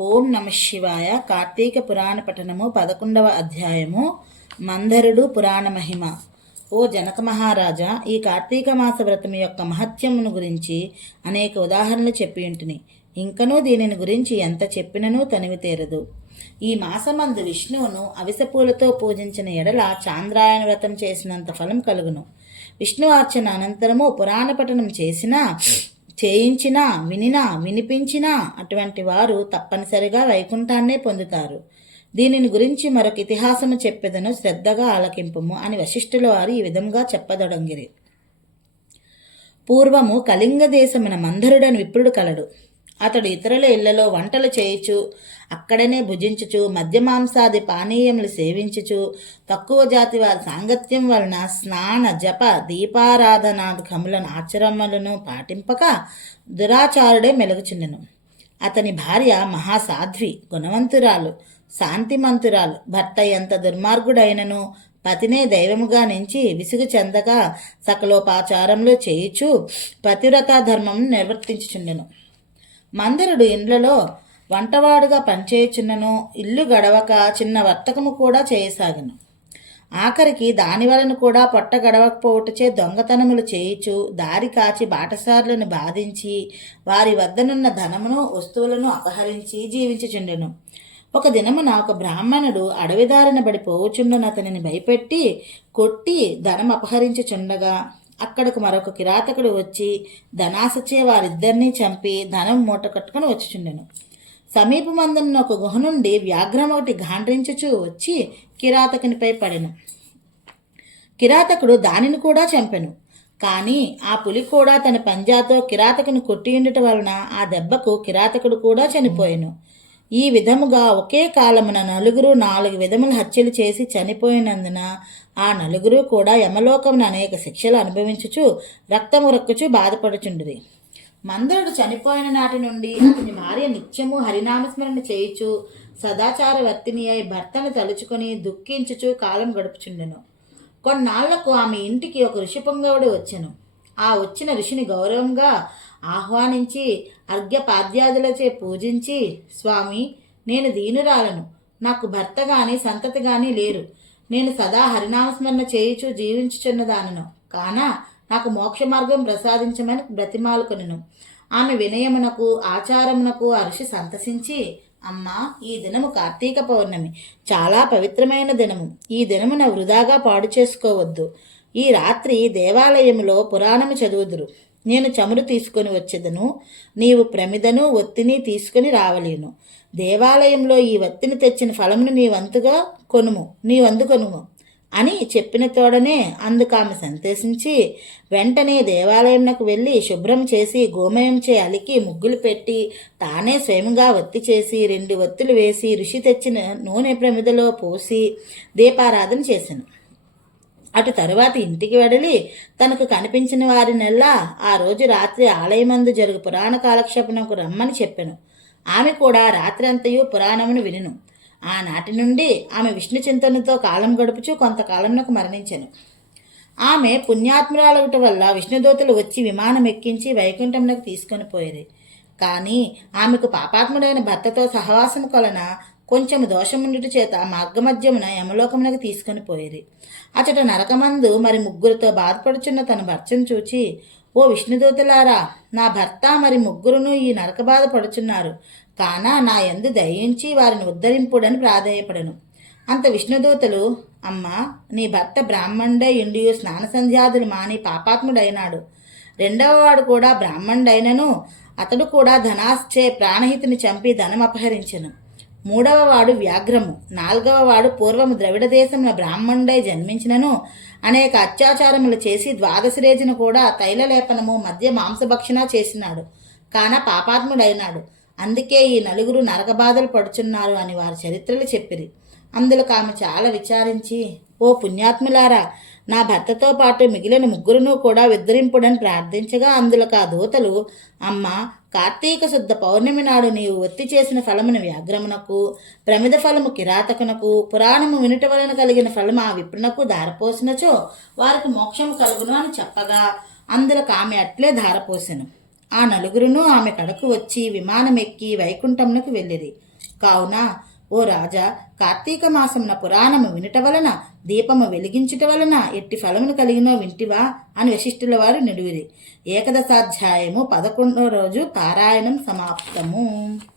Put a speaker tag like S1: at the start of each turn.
S1: ఓం నమ శివాయ. కార్తీక పురాణ పఠనము పదకొండవ అధ్యాయము. మందరుడు పురాణ మహిమ. ఓ జనక మహారాజా ఈ కార్తీక మాస వ్రతం యొక్క మహత్యమును గురించి అనేక ఉదాహరణలు చెప్పి ఉంటుని. ఇంకనూ దీనిని గురించి ఎంత చెప్పిననూ తనివి తీరదు. ఈ మాసమందు విష్ణువును అవిసపూలతో పూజించిన ఎడల చాంద్రాయణ వ్రతం చేసినంత ఫలం కలుగును. విష్ణువార్చన అనంతరము పురాణ పఠనం చేసినా చేయించినా వినినా వినిపించినా అటువంటి వారు తప్పనిసరిగా వైకుంఠాన్నే పొందుతారు. దీనిని గురించి మరొక ఇతిహాసము చెప్పెదను. శ్రద్ధగా ఆలకింపుము అని వశిష్ఠుల వారు ఈ విధంగా చెప్పదొడంగిరి. పూర్వము కళింగ దేశమున మందరుడని విప్రుడు కలడు. అతడు ఇతరుల ఇళ్ళలో వంటలు చేయుచు అక్కడనే భుజించుచు మద్యమాంసాది పానీయములు సేవించుచు తక్కువ జాతి వారి సాంగత్యం వలన స్నాన జప దీపారాధనాదుకములను ఆచరములను పాటింపక దురాచారుడే మెలుగుచుండెను. అతని భార్య మహాసాధ్వి గుణవంతురాలు శాంతిమంతురాలు భర్త ఎంత దుర్మార్గుడైనను పతినే దైవముగా నుంచి విసుగు చెందక సకలోపాచారంలో చేయుచు పతివ్రత ధర్మం నిర్వర్తించుచుండెను. మందిరుడు ఇండ్లలో వంటవాడుగా పనిచేయుచున్నను ఇల్లు గడవక చిన్న వర్తకము కూడా చేయసాగను. ఆఖరికి దానివలన కూడా పొట్ట గడవకపోవటచే దొంగతనములు చేయుచు దారి కాచి బాటసారులను బాధించి వారి వద్దనున్న ధనమును వస్తువులను అపహరించి జీవించుచుండెను. ఒక దినమున ఒక బ్రాహ్మణుడు అడవిదారిన బడి పోవుచుండను అతనిని భయపెట్టి కొట్టి ధనం అపహరించుచుండగా అక్కడకు మరొక కిరాతకుడు వచ్చి ధనాసచే వారిద్దరినీ చంపి ధనం మూట కట్టుకుని వచ్చిచుండెను. సమీపమందున్న ఒక గుహ నుండి వ్యాఘ్రం ఒకటి గాండ్రించుచూ వచ్చి కిరాతకునిపై పడెను. కిరాతకుడు దానిని కూడా చంపెను. కానీ ఆ పులి కూడా తన పంజాతో కిరాతకుని కొట్టి ఉండటం వలన ఆ దెబ్బకు కిరాతకుడు కూడా చనిపోయాను. ఈ విధముగా ఒకే కాలమున నలుగురు నాలుగు విధముల హత్యలు చేసి చనిపోయినందున ఆ నలుగురు కూడా యమలోకమున అనేక శిక్షలు అనుభవించుచు రక్తము రక్కుచు బాధపడుచుండిరి. మందరుడు చనిపోయిన నాటి నుండి అతని భార్య నిత్యము హరినామస్మరణ చేయుచు సదాచార వర్తిని అయి భర్తను తలుచుకొని దుఃఖించుచు కాలం గడుపుచుండెను. కొన్నాళ్ళకు ఆమె ఇంటికి ఒక ఋషిపుంగవుడు వచ్చెను. ఆ వచ్చిన ఋషిని గౌరవంగా ఆహ్వానించి అర్ఘ్యపాద్యాదులచే పూజించి స్వామి నేను దీనురాలను. నాకు భర్త కానీ సంతతి కానీ లేరు. నేను సదా హరినామస్మరణ చేయుచు జీవించుచున్నదానను. కానా నాకు మోక్ష మార్గం ప్రసాదించమని బ్రతిమాలుకొనను. ఆమె వినయమునకు ఆచారమునకు అరుషి సంతసించి అమ్మా ఈ దినము కార్తీక పౌర్ణమి. చాలా పవిత్రమైన దినము. ఈ దినమున వృధాగా పాడు చేసుకోవద్దు ఈ రాత్రి దేవాలయంలో పురాణము చదువుదురు. నేను చమురు తీసుకొని వచ్చేదను. నీవు ప్రమిదను ఒత్తిని తీసుకొని రావలేను. దేవాలయంలో ఈ వత్తిని తెచ్చిన ఫలమును నీ వంతుగా కొనుము. నీ వందు కొనుము అని చెప్పిన తోడనే అందుకు ఆమె సంతోషించి వెంటనే దేవాలయంకు వెళ్ళి శుభ్రం చేసి గోమయంచే అలికి ముగ్గులు పెట్టి తానే స్వయంగా ఒత్తి చేసి రెండు ఒత్తులు వేసి ఋషి తెచ్చిన నూనె ప్రమిదలో పోసి దీపారాధన చేశాను అటు తరువాత ఇంటికి వెడలి తనకు కనిపించిన వారినెల్లా ఆ రోజు రాత్రి ఆలయమందు జరుగు పురాణ కాలక్షేపణకు రమ్మని చెప్పాను. ఆమె కూడా రాత్రి అంతయు పురాణమును వినును. ఆనాటి నుండి ఆమె విష్ణు చింతనతో కాలం గడుపుచు కొంతకాలంకు మరణించెను. ఆమె పుణ్యాత్మురాలగట వల్ల విష్ణుదూతలు వచ్చి విమానం ఎక్కించి వైకుంఠంలోకి తీసుకొని పోయేది. కానీ ఆమెకు పాపాత్ముడైన భర్తతో సహవాసం కొలన కొంచెం దోషముండుట చేత మార్గమధ్యమున యమలోకమునకు తీసుకొని పోయేది. అచట నరకమందు మరి ముగ్గురితో బాధపడుచున్న తన భర్తను చూచి ఓ విష్ణుదూతలారా నా భర్త మరి ముగ్గురును ఈ నరక బాధ పడుచున్నారు. కానా నా ఎందు దయించి వారిని ఉద్ధరింపుడని ప్రాధేయపడను. అంత విష్ణుదూతలు అమ్మా నీ భర్త బ్రాహ్మణుడై ఇండియు స్నాన సంధ్యాదులు మాని పాపాత్ముడైనాడు. రెండవ వాడు కూడా బ్రాహ్మణుడైనను అతడు కూడా ధనాశ్చే ప్రాణహితుని చంపి ధనం అపహరించెను మూడవ వాడు వ్యాఘ్రము నాలుగవ వాడు పూర్వము ద్రవిడ దేశమున బ్రాహ్మణుడై జన్మించినను. అనేక అత్యాచారములు చేసి ద్వాదశి రేజున కూడా తైలలేపనము మధ్య మాంసభక్షణ చేసినాడు. కాన పాపాత్ముడైనాడు. అందుకే ఈ నలుగురు నరకబాధలు పడుచున్నారు అని వారి చరిత్రలు చెప్పిరి. అందులో ఆమె చాలా విచారించి ఓ పుణ్యాత్ములారా నా భర్తతో పాటు మిగిలిన ముగ్గురును కూడా విద్దరింపుడని ప్రార్థించగా అందులో ఆ దూతలు అమ్మ కార్తీక శుద్ధ పౌర్ణమి నాడు నీవు ఒత్తి చేసిన ఫలమును వ్యాఘ్రమునకు ప్రమిద ఫలము కిరాతకునకు పురాణము వినుట వలన కలిగిన ఫలము ఆ విప్రునకు దారపోసినచో వారికి మోక్షము కలుగును అని చెప్పగా. అందులో ఆమె అట్లే ధారపోసెను. ఆ నలుగురును ఆమె కడకు వచ్చి విమానమెక్కి వైకుంఠమునకు వెళ్ళిరి. కావున ఓ రాజా కార్తీక మాసమున పురాణము వినుట వలన దీపము వెలిగించుట వలన ఎట్టి ఫలమును కలిగినో వింటివా అని వశిష్ఠుల వారు నిడువిరి ఏకదశాధ్యాయము పదకొండో రోజు పారాయణం సమాప్తము.